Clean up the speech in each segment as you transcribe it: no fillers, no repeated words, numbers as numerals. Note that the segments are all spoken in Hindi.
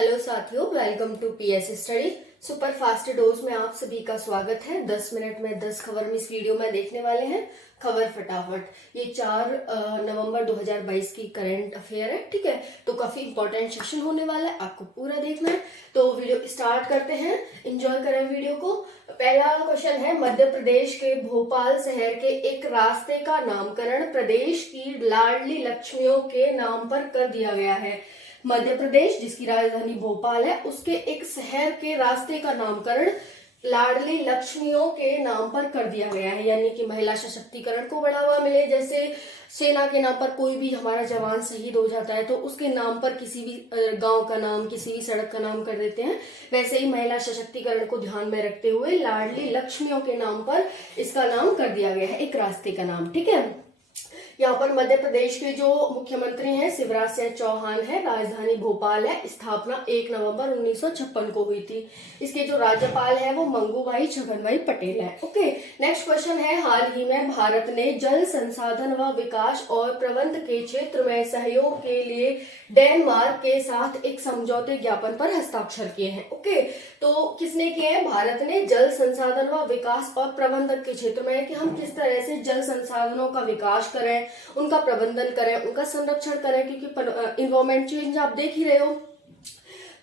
हेलो साथियों, welcome to PS study super fast dose में आप सभी का स्वागत है। 10 मिनट में 10 खबर में इस वीडियो में देखने वाले हैं। खबर फटाफट। ये 4 नवंबर 2022 की करंट अफेयर है, ठीक है। तो काफी इंपॉर्टेंट सेशन होने वाला है, आपको पूरा देखना है। तो वीडियो स्टार्ट करते हैं, एंजॉय करें वीडियो को। पहला क्वेश्चन है, मध्य प्रदेश के भोपाल शहर के एक रास्ते का नामकरण प्रदेश की लाडली लक्ष्मियों के नाम पर कर दिया गया है। मध्य प्रदेश, जिसकी राजधानी भोपाल है, उसके एक शहर के रास्ते का नामकरण लाडली लक्ष्मियों के नाम पर कर दिया गया है, यानी कि महिला सशक्तिकरण को बढ़ावा मिले। जैसे सेना के नाम पर कोई भी हमारा जवान शहीद हो जाता है तो उसके नाम पर किसी भी गांव का नाम, किसी भी सड़क का नाम कर देते हैं। वैसे ही महिला सशक्तिकरण को ध्यान में रखते हुए लाडली लक्ष्मियों के नाम पर इसका नाम कर दिया गया है, एक रास्ते का नाम, ठीक है। यहाँ पर मध्य प्रदेश के जो मुख्यमंत्री हैं शिवराज सिंह चौहान है, राजधानी भोपाल है, स्थापना 1 नवंबर 1956 को हुई थी। इसके जो राज्यपाल है वो मंगूभाई छगनभाई पटेल है। ओके, नेक्स्ट क्वेश्चन है, हाल ही में भारत ने जल संसाधन व विकास और प्रबंध के क्षेत्र में सहयोग के लिए डेनमार्क के साथ एक समझौते ज्ञापन पर हस्ताक्षर किए हैं। ओके, तो किसने किए हैं? भारत ने जल संसाधन व विकास और प्रबंधन के क्षेत्र में, कि हम किस तरह से जल संसाधनों का विकास करें, उनका प्रबंधन करें, उनका संरक्षण करें, क्योंकि इन्वायरमेंट चेंज आप देख ही रहे हो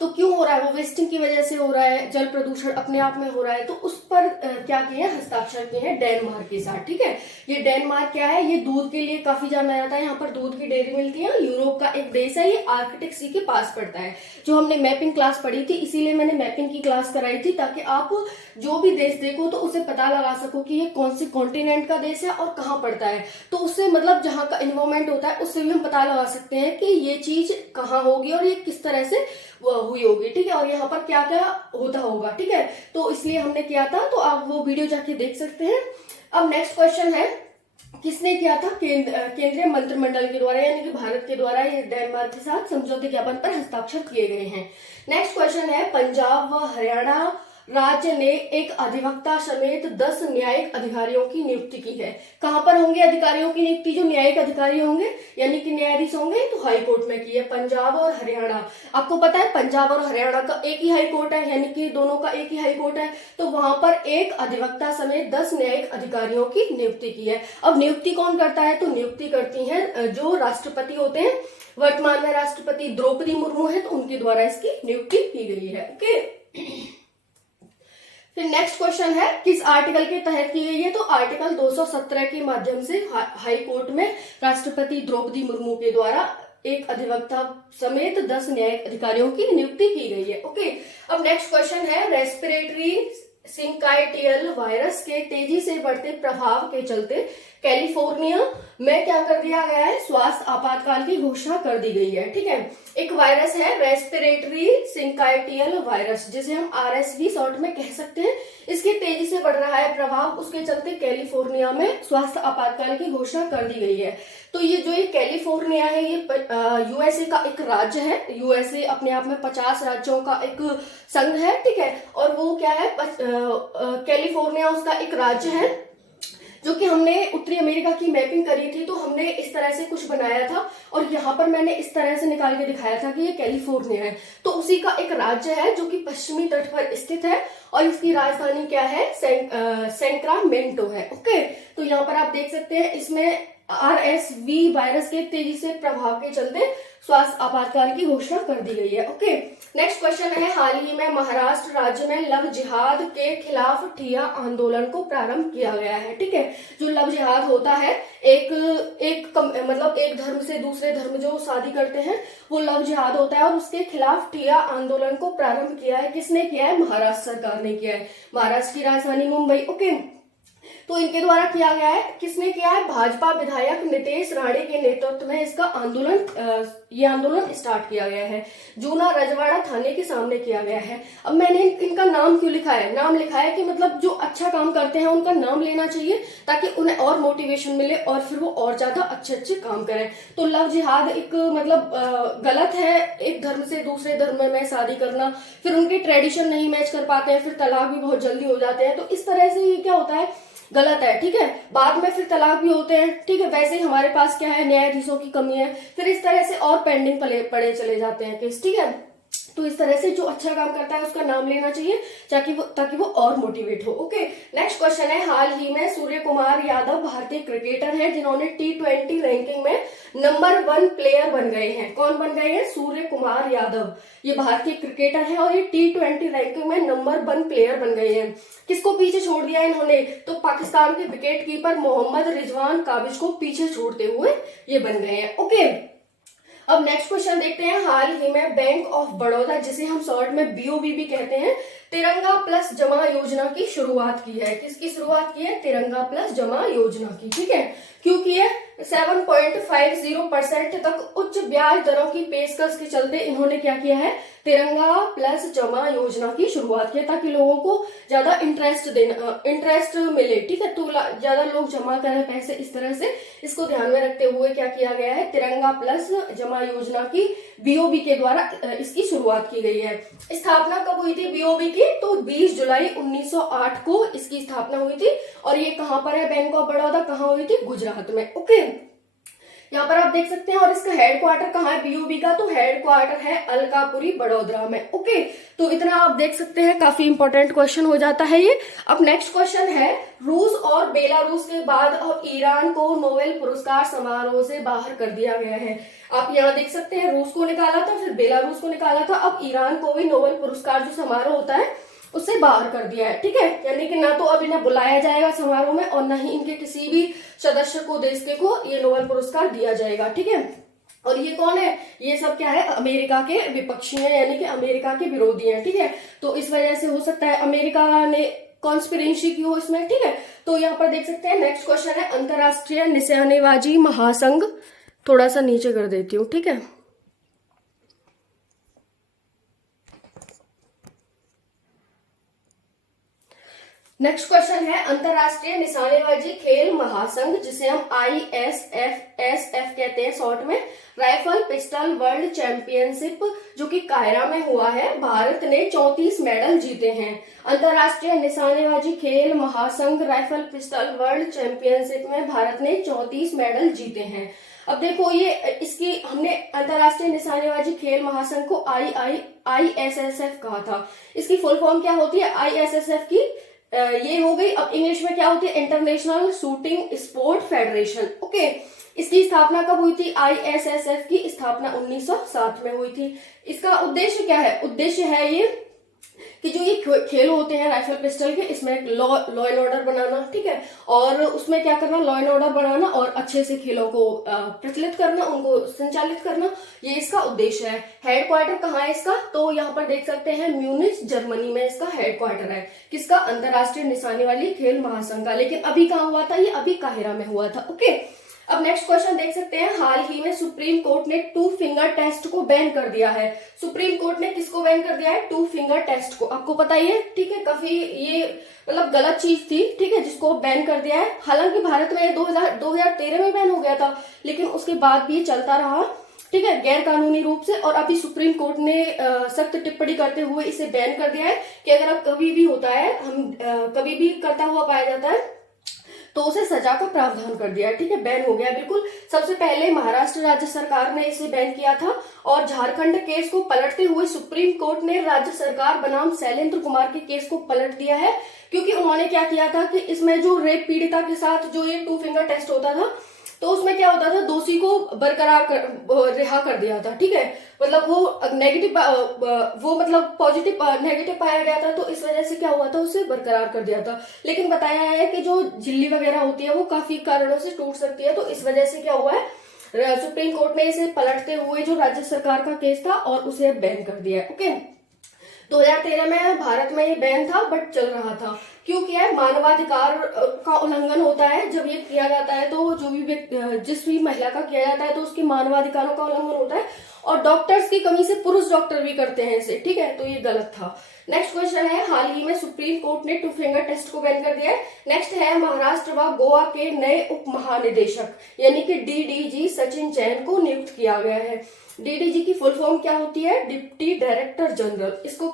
तो क्यों हो रहा है, वो वेस्टिंग की वजह से हो रहा है, जल प्रदूषण अपने आप में हो रहा है। तो उस पर क्या किए हैं, हस्ताक्षर किए हैं डेनमार्क के साथ, ठीक है। ये डेनमार्क क्या है, ये दूध के लिए काफी जाना जाता है, यहाँ पर दूध की डेयरी मिलती है। यूरोप का एक देश है, ये आर्कटिक सी के पास पड़ता है। जो हमने मैपिंग क्लास पढ़ी थी, इसीलिए मैंने मैपिंग की क्लास कराई थी, ताकि आप जो भी देश देखो तो उसे पता लगा सको कि ये कौन से कॉन्टिनेंट का देश है और कहाँ पड़ता है। तो उससे मतलब जहाँ का इन्वायरमेंट होता है उससे भी हम पता लगा सकते हैं कि ये चीज कहाँ होगी और ये किस तरह से हुई होगी, ठीक है, और यहाँ पर क्या क्या होता होगा, ठीक है। तो इसलिए हमने किया था, तो आप वो वीडियो जाके देख सकते हैं। अब नेक्स्ट क्वेश्चन है, किसने किया था? केंद्रीय मंत्रिमंडल के द्वारा, यानी कि भारत के द्वारा ये डेनमार्क के साथ समझौते ज्ञापन पर हस्ताक्षर किए गए हैं। नेक्स्ट क्वेश्चन है, पंजाब व हरियाणा राज्य ने एक अधिवक्ता समेत 10 न्यायिक अधिकारियों की नियुक्ति की है। कहां पर होंगे अधिकारियों की नियुक्ति? जो न्यायिक अधिकारी होंगे यानी कि न्यायाधीश होंगे, तो हाई कोर्ट में की है, पंजाब और हरियाणा। आपको पता है पंजाब और हरियाणा का एक ही हाई कोर्ट है, यानी कि दोनों का एक ही हाई कोर्ट है। तो वहां पर एक अधिवक्ता समेत 10 न्यायिक अधिकारियों की नियुक्ति की है। अब नियुक्ति कौन करता है? तो नियुक्ति करती है जो राष्ट्रपति होते हैं। वर्तमान में राष्ट्रपति द्रौपदी मुर्मू है, तो उनके द्वारा इसकी नियुक्ति की गई है। ओके, फिर नेक्स्ट क्वेश्चन है, किस आर्टिकल के तहत की गई है? तो आर्टिकल 217 के माध्यम से हाई कोर्ट में राष्ट्रपति द्रौपदी मुर्मू के द्वारा एक अधिवक्ता समेत 10 न्यायिक अधिकारियों की नियुक्ति की गई है। ओके, अब नेक्स्ट क्वेश्चन है, रेस्पिरेटरी सिंकाइटियल वायरस के तेजी से बढ़ते प्रभाव के चलते कैलिफोर्निया में क्या कर दिया गया है? स्वास्थ्य आपातकाल की घोषणा कर दी गई है, ठीक है। एक वायरस है रेस्पिरेटरी सिंकाइटियल वायरस, जिसे हम आरएसवी शॉर्ट में कह सकते हैं। इसके तेजी से बढ़ रहा है प्रभाव, उसके चलते कैलिफोर्निया में स्वास्थ्य आपातकाल की घोषणा कर दी गई है। तो ये कैलिफोर्निया है, ये यूएसए का एक राज्य है। यूएसए अपने आप में 50 राज्यों का एक संघ है, ठीक है। और वो क्या है, कैलिफोर्निया उसका एक राज्य है, जो कि हमने उत्तरी अमेरिका की मैपिंग करी थी, तो हमने इस तरह से कुछ बनाया था और यहाँ पर मैंने इस तरह से निकाल के दिखाया था कि ये कैलिफोर्निया है। तो उसी का एक राज्य है जो कि पश्चिमी तट पर स्थित है और इसकी राजधानी क्या है? सैक्रामेंटो है। ओके, तो यहाँ पर आप देख सकते हैं, इसमें आरएसवी वायरस के तेजी से प्रभाव के चलते स्वास्थ्य आपातकाल की घोषणा कर दी गई है। ओके, नेक्स्ट क्वेश्चन है, हाल ही में महाराष्ट्र राज्य में लव जिहाद के खिलाफ ठिया आंदोलन को प्रारंभ किया गया है, ठीक है। जो लव जिहाद होता है, मतलब एक धर्म से दूसरे धर्म जो शादी करते हैं, वो लव जिहाद होता है, और उसके खिलाफ ठिया आंदोलन को प्रारंभ किया है। किसने किया है? महाराष्ट्र सरकार ने किया है, महाराष्ट्र की राजधानी मुंबई। ओके, तो इनके द्वारा किया गया है। किसने किया है? भाजपा विधायक नितेश राणे के नेतृत्व में इसका ये आंदोलन स्टार्ट किया गया है। जूना रजवाड़ा थाने के सामने किया गया है। अब मैंने इनका नाम क्यों लिखा है? नाम लिखा है कि मतलब जो अच्छा काम करते हैं उनका नाम लेना चाहिए, ताकि उन्हें और मोटिवेशन मिले और फिर वो और ज्यादा अच्छे काम करें। तो लव जिहाद एक मतलब गलत है, एक धर्म से दूसरे धर्म में शादी करना, फिर उनके ट्रेडिशन नहीं मैच कर पाते हैं, फिर तलाक भी बहुत जल्दी हो जाते हैं। तो इस तरह से ये क्या होता है, गलत है, ठीक है। बाद में फिर तलाक भी होते हैं, ठीक है। वैसे ही हमारे पास क्या है, न्यायाधीशों की कमी है, फिर इस तरह से और पेंडिंग पड़े चले जाते हैं केस, ठीक है। तो इस तरह से जो अच्छा काम करता है उसका नाम लेना चाहिए ताकि वो और मोटिवेट हो। ओके, नेक्स्ट क्वेश्चन है, हाल ही में सूर्य कुमार यादव भारतीय क्रिकेटर हैं जिन्होंने T20 रैंकिंग में नंबर 1 प्लेयर बन गए हैं। कौन बन गए हैं? सूर्य कुमार यादव, ये भारतीय क्रिकेटर है और ये T20 रैंकिंग में नंबर 1 प्लेयर बन गए हैं। किसको पीछे छोड़ दिया इन्होंने? तो पाकिस्तान के विकेट कीपर मोहम्मद रिजवान काबिज को पीछे छोड़ते हुए ये बन गए हैं। ओके, अब नेक्स्ट क्वेश्चन देखते हैं, हाल ही में बैंक ऑफ बड़ौदा, जिसे हम शॉर्ट में BOB भी कहते हैं, तिरंगा प्लस जमा योजना की शुरुआत की है। किसकी शुरुआत की है? तिरंगा प्लस जमा योजना की। ठीक है, क्योंकि ये 7.50% तक उच्च ब्याज दरों की पेशकश के चलते इन्होंने क्या किया है? तिरंगा प्लस जमा योजना की शुरुआत की, ताकि लोगों को ज्यादा इंटरेस्ट मिले। ठीक है, तो ज्यादा लोग जमा करें पैसे, इस तरह से इसको ध्यान में रखते हुए क्या किया गया है? तिरंगा प्लस जमा योजना की BOB के द्वारा इसकी शुरुआत की गई है। स्थापना कब हुई थी BOB की? तो 20 जुलाई 1908 को इसकी स्थापना हुई थी। और ये कहां पर है? बैंक ऑफ बड़ौदा कहां हुई थी? गुजरात में। ओके, यहाँ पर आप देख सकते हैं। और इसका हेडक्वार्टर कहाँ है BOB का? तो हेडक्वार्टर है अलकापुरी बड़ोदरा में। ओके, तो इतना आप देख सकते हैं, काफी इंपॉर्टेंट क्वेश्चन हो जाता है ये। अब नेक्स्ट क्वेश्चन है, रूस और बेलारूस के बाद अब ईरान को नोबेल पुरस्कार समारोह से बाहर कर दिया गया है। आप यहाँ देख सकते हैं, रूस को निकाला था, फिर बेलारूस को निकाला था, अब ईरान को भी नोबेल पुरस्कार जो समारोह होता है उससे बाहर कर दिया है। ठीक है, यानी कि ना तो अब इन्हें बुलाया जाएगा समारोह में और ना ही इनके किसी भी सदस्य को, देश के को ये नोबेल पुरस्कार दिया जाएगा। ठीक है, और ये कौन है? ये सब क्या है? अमेरिका के विपक्षी हैं, यानी कि अमेरिका के विरोधी हैं। ठीक है, तो इस वजह से हो सकता है अमेरिका ने कॉन्स्पिरेसी की हो इसमें। ठीक है, तो यहाँ पर देख सकते हैं। नेक्स्ट क्वेश्चन है, अंतरराष्ट्रीय निशानेबाजी महासंघ, थोड़ा सा नीचे कर देती हूँ। ठीक है, नेक्स्ट क्वेश्चन है, अंतरराष्ट्रीय निशानेबाजी खेल महासंघ, जिसे हम ISFSF कहते हैं शॉर्ट में, राइफल पिस्टल वर्ल्ड चैंपियनशिप जो कि कायरा में हुआ है, भारत ने 34 मेडल जीते हैं। अंतरराष्ट्रीय निशानेबाजी खेल महासंघ राइफल पिस्टल वर्ल्ड चैंपियनशिप में भारत ने 34 मेडल जीते हैं। अब देखो, ये इसकी हमने अंतरराष्ट्रीय निशानेबाजी खेल महासंघ को ISSF कहा था। इसकी फुल फॉर्म क्या होती है? ISSF की ये हो गई। अब इंग्लिश में क्या होती है? International shooting sport federation. Okay, इसकी स्थापना कब हुई थी? ISSF की स्थापना 1907 में हुई थी। इसका उद्देश्य क्या है? उद्देश्य है ये कि जो ये खेल होते हैं राइफल पिस्टल के, इसमें लॉ एंड ऑर्डर बनाना। ठीक है, और उसमें क्या करना? लॉ एंड ऑर्डर बनाना और अच्छे से खेलों को प्रचलित करना, उनको संचालित करना, ये इसका उद्देश्य है। हेडक्वार्टर कहाँ है इसका? तो यहाँ पर देख सकते हैं, म्यूनिच जर्मनी में इसका हेडक्वार्टर है। किसका? अंतरराष्ट्रीय निशानेबाजी खेल महासंघ का। लेकिन अभी कहाँ हुआ था? ये अभी काहिरा में हुआ था। ओके, अब नेक्स्ट क्वेश्चन देख सकते हैं, हाल ही में सुप्रीम कोर्ट ने 2 फिंगर टेस्ट को बैन कर दिया है। सुप्रीम कोर्ट ने किसको बैन कर दिया है? 2 फिंगर टेस्ट को। आपको पता ही है। ठीक है, काफी ये मतलब गलत चीज थी। ठीक है, जिसको बैन कर दिया है। हालांकि भारत में 2013 में बैन हो गया था, लेकिन उसके बाद भी चलता रहा। ठीक है, गैर कानूनी रूप से। और अभी सुप्रीम कोर्ट ने सख्त टिप्पणी करते हुए इसे बैन कर दिया है कि अगर अब कभी भी होता है, कभी भी करता हुआ पाया जाता है, तो उसे सजा का प्रावधान कर दिया है। ठीक है, बैन हो गया बिल्कुल। सबसे पहले महाराष्ट्र राज्य सरकार ने इसे बैन किया था और झारखंड केस को पलटते हुए सुप्रीम कोर्ट ने राज्य सरकार बनाम शैलेंद्र कुमार के केस को पलट दिया है, क्योंकि उन्होंने क्या किया था कि इसमें जो रेप पीड़िता के साथ जो ये 2 फिंगर टेस्ट होता था, तो उसमें क्या होता था? दोषी को रिहा कर दिया था। ठीक है, मतलब वो नेगेटिव, वो मतलब पॉजिटिव नेगेटिव पाया गया था, तो इस वजह से क्या हुआ था? उसे बरकरार कर दिया था। लेकिन बताया है कि जो झिल्ली वगैरह होती है वो काफी कारणों से टूट सकती है, तो इस वजह से क्या हुआ है? सुप्रीम कोर्ट ने इसे पलटते हुए जो राज्य सरकार का केस था और उसे बैन कर दिया है। ओके, 2013 में भारत में ये बैन था, बट चल रहा था। क्यों किया है? मानवाधिकार का उल्लंघन होता है जब ये किया जाता है, तो जो भी जिस भी महिला का किया जाता है तो उसके मानवाधिकारों का उल्लंघन होता है। और डॉक्टर्स की कमी से पुरुष डॉक्टर भी करते हैं इसे। ठीक है, तो ये गलत था। नेक्स्ट क्वेश्चन है, हाल ही में सुप्रीम कोर्ट ने 2 फिंगर टेस्ट को बैन कर दिया है। नेक्स्ट है, महाराष्ट्र व गोवा के नए उप महानिदेशक यानी कि DDG सचिन जैन को नियुक्त किया गया है। DDG की फुल फॉर्म क्या होती है? Deputy director general. इसको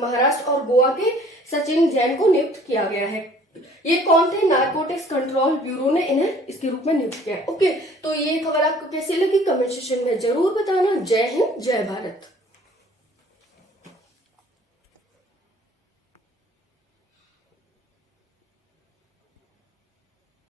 महाराष्ट्र और गोवा के सचिन जैन को नियुक्त किया गया है। ये कौन थे? नारकोटिक्स कंट्रोल ब्यूरो ने इन्हें इसके रूप में नियुक्त किया है। ओके, तो ये खबर आपको कैसी लगी? कमेंट सेक्शन में जरूर बताना। जय हिंद, जय भारत।